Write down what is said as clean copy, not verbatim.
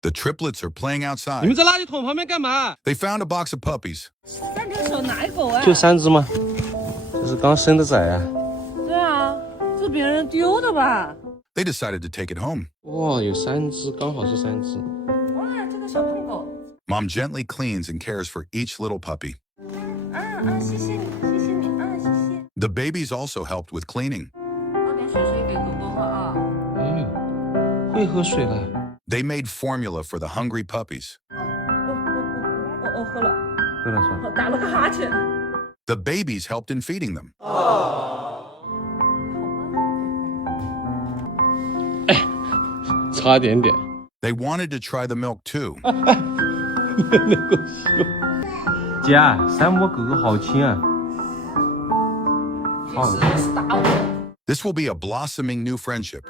The triplets are playing 你 outside. 们在垃圾桶旁边干嘛？ They found a box of puppies. 3只手哪狗啊？就3只吗？这是刚生的崽啊！对啊，这别人丢的吧？ They decided to take it home. 哇，有3只，刚好是3只。哇，这个小胖狗。 Mom gently cleans and cares for each little puppy. 谢谢你，谢谢你，谢谢。 The babies also helped with cleaning. 倒点水给狗狗喝啊。哎呦，会喝水了。 They made formula for the hungry puppies. 喝了。喝了是吧？打了个哈欠。 The babies helped in feeding them. 差点点。 They wanted to try the milk too. 姐，山姆狗狗好轻啊！是打我。 This will be a blossoming new friendship.